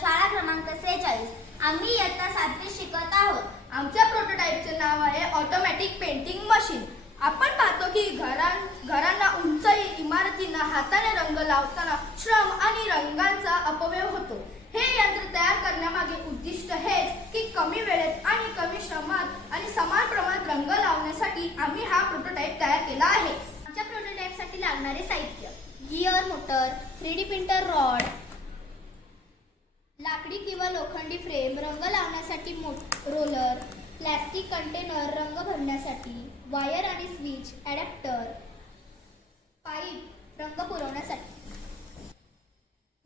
शाळा क्रमांक सेहेचाळीस. आम्ही इयत्ता सातवी शिकत आहोत. आमच्या प्रोटोटाईपचे नाव आहे ऑटोमॅटिक पेंटिंग मशीन आपण पाहतो की घरां घरांना उंच इमारतींना हाताने रंग लावताना श्रम आणि रंगांचा अपव्यय होतो. हे यंत्र तयार करण्यामागे उद्दिष्ट हेच की कमी वेळेत आणि कमी श्रमात आणि समान प्रमाणात रंग लावण्यासाठी आम्ही हा प्रोटोटाईप तयार केला आहे. आमच्या प्रोटोटाईपसाठी लागणारे साहित्य. Gear motor three D printer rod लाकडी किंवा लोखंडी फ्रेम रंग लावण्यासाठी मो रोलर प्लॅस्टिक कंटेनर रंग भरण्यासाठी वायर आणि स्विच ॲडॅप्टर पाईप रंग पुरवण्यासाठी.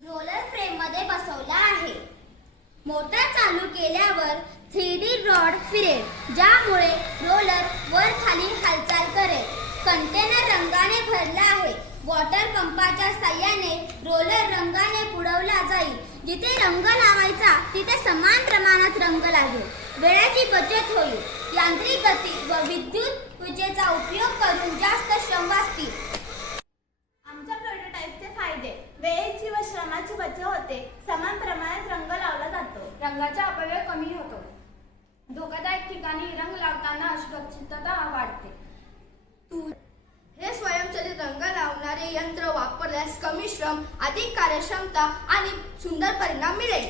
रोलर फ्रेममध्ये बसवला आहे. मोटर चालू केल्यावर थ्री डी रॉड फिरेल ज्यामुळे रोलर वर खाली हालचाल करेल. कंटेनर रंगाने भरला आहे. वॉटर पंपाच्या साह्या रंगाने बुडवला जाईल जिथे रंग लावायचा तिथे समान प्रमाणात रंग लागेल वेळेची बचत होईल. यांत्रिक गती व विद्युत ऊर्जेचा उपयोग करून जास्त श्रम वाचतील. आमच्या प्रोटोटाईपचे फायदे. वेळेची व श्रमाची बचत होते. समान प्रमाणात रंग लावला जातो. रंगाचा अपव्यय कमी होतो. धोकादायक ठिकाणी रंग लावताना सुरक्षितता वाढते तू हे स्वयंचलित रंग लावणारे यंत्र वापरल्यास कमी श्रम अधिक कार्यक्षमता आणि सुंदर परिणाम मिळेल.